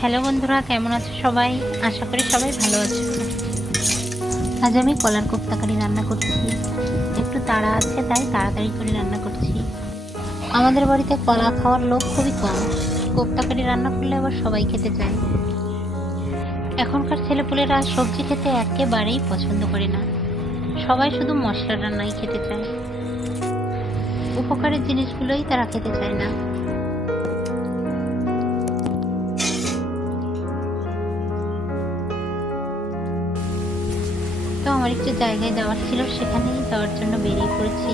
Hello বন্ধুরা, কেমন আছো সবাই? আশা করি সবাই ভালো আছো। আজ আমি কলার কোপ্তাকারি রান্না করছি। একটু তাড়া আছে, তাই তাড়াতাড়ি করে রান্না করছি। আমাদের বাড়িতে কলা খাওয়ার লোক খুবই কম। কোপ্তাকারি রান্না করলে আবার সবাই খেতে চায়। এখনকার ছেলেপুলেরা সবজি খেতে একেবারেই পছন্দ করে না। সবাই শুধু মশলা রান্নাই খেতে চায়। উপকারের জিনিসগুলোই তারা খেতে চায় না। তো আমার একটু জায়গায় যাওয়ার ছিল সেখানেই যাওয়ার জন্য বেরিয়ে পড়েছি।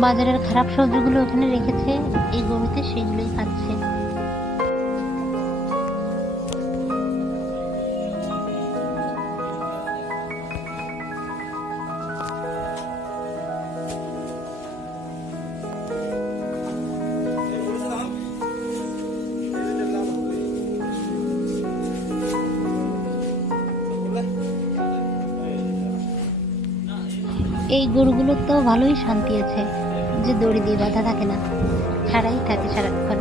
বাজারের খারাপ সবজিগুলো ওখানে রেখেছে এই গরুতে সেগুলোই খাচ্ছে। এই গরুগুলোর তো ভালোই শান্তি আছে, যে দড়ি দিয়ে বাঁধা থাকে না। ছাড়াই থাকে সারাক্ষণ।